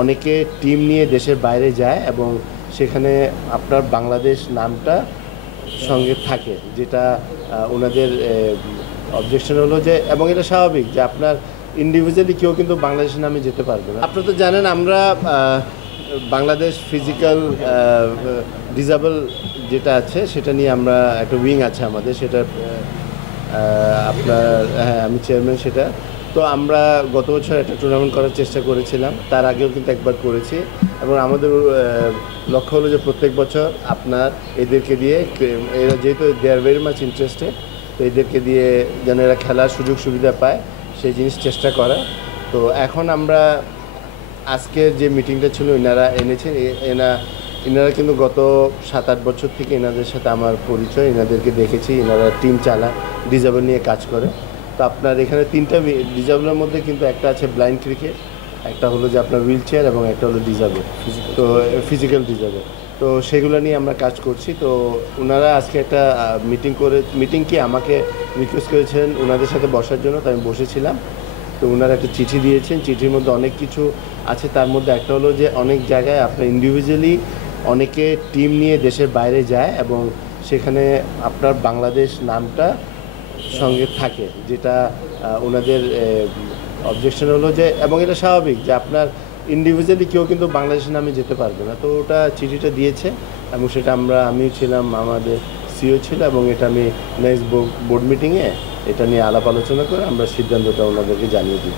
অনেকে টিম নিয়ে দেশের বাইরে যায় এবং সেখানে আপনার বাংলাদেশ নামটা সঙ্গে থাকে, যেটা ওনাদের অবজেকশন হলো যে, এবং এটা স্বাভাবিক যে আপনার ইন্ডিভিজুয়ালি কেউ কিন্তু বাংলাদেশের নামে যেতে পারবে না। আপনারা তো জানেন আমরা বাংলাদেশ ফিজিক্যাল ডিসেবল যেটা আছে সেটা নিয়ে আমরা একটা উইং আছে আমাদের, সেটা আপনার হ্যাঁ আমি চেয়ারম্যান সেটা। তো আমরা গত বছর একটা টুর্নামেন্ট করার চেষ্টা করেছিলাম, তার আগেও কিন্তু একবার করেছি, এবং আমাদের লক্ষ্য হলো যে প্রত্যেক বছর আপনার এদেরকে দিয়ে, এরা যেহেতু দে আর ভেরি মাচ ইন্টারেস্টেড, তো এদেরকে দিয়ে যেন এরা খেলার সুযোগ সুবিধা পায় সেই জিনিস চেষ্টা করা। তো এখন আমরা আজকের যে মিটিংটা ছিল এনারা এনেছেন, এনারা কিন্তু গত 7-8 বছর থেকে এনাদের সাথে আমার পরিচয়, এনাদেরকে দেখেছি, এনারা টিম চালা ডিসেবল নিয়ে কাজ করে। তো আপনার এখানে 3টা ডিসেবলের মধ্যে কিন্তু একটা আছে ব্লাইন্ড ক্রিকেট, একটা হলো যে আপনার হুইল চেয়ার, এবং একটা হলো ডিসেবল, তো ফিজিক্যাল ডিসেবল। তো সেগুলো নিয়ে আমরা কাজ করছি। তো ওনারা আজকে একটা মিটিং কি আমাকে রিকোয়েস্ট করেছেন ওনাদের সাথে বসার জন্য, তো আমি বসেছিলাম। তো ওনারা একটা চিঠি দিয়েছেন, চিঠির মধ্যে অনেক কিছু আছে, তার মধ্যে একটা হলো যে অনেক জায়গায় আপনার ইন্ডিভিজুয়ালি অনেকে টিম নিয়ে দেশের বাইরে যায় এবং সেখানে আপনার বাংলাদেশ নামটা সঙ্গে থাকে, যেটা ওনাদের অবজেকশন হলো যে, এবং এটা স্বাভাবিক যে আপনার ইন্ডিভিজুয়ালি কেউ কিন্তু বাংলাদেশের নামে যেতে পারবে না। তো ওটা চিঠিটা দিয়েছে এবং সেটা আমিও ছিলাম, আমাদের সিও ছিল, এবং এটা আমি নেক্সট বোর্ড মিটিংয়ে এটা নিয়ে আলাপ আলোচনা করে আমরা সিদ্ধান্তটা ওনাদেরকে জানিয়ে দিই।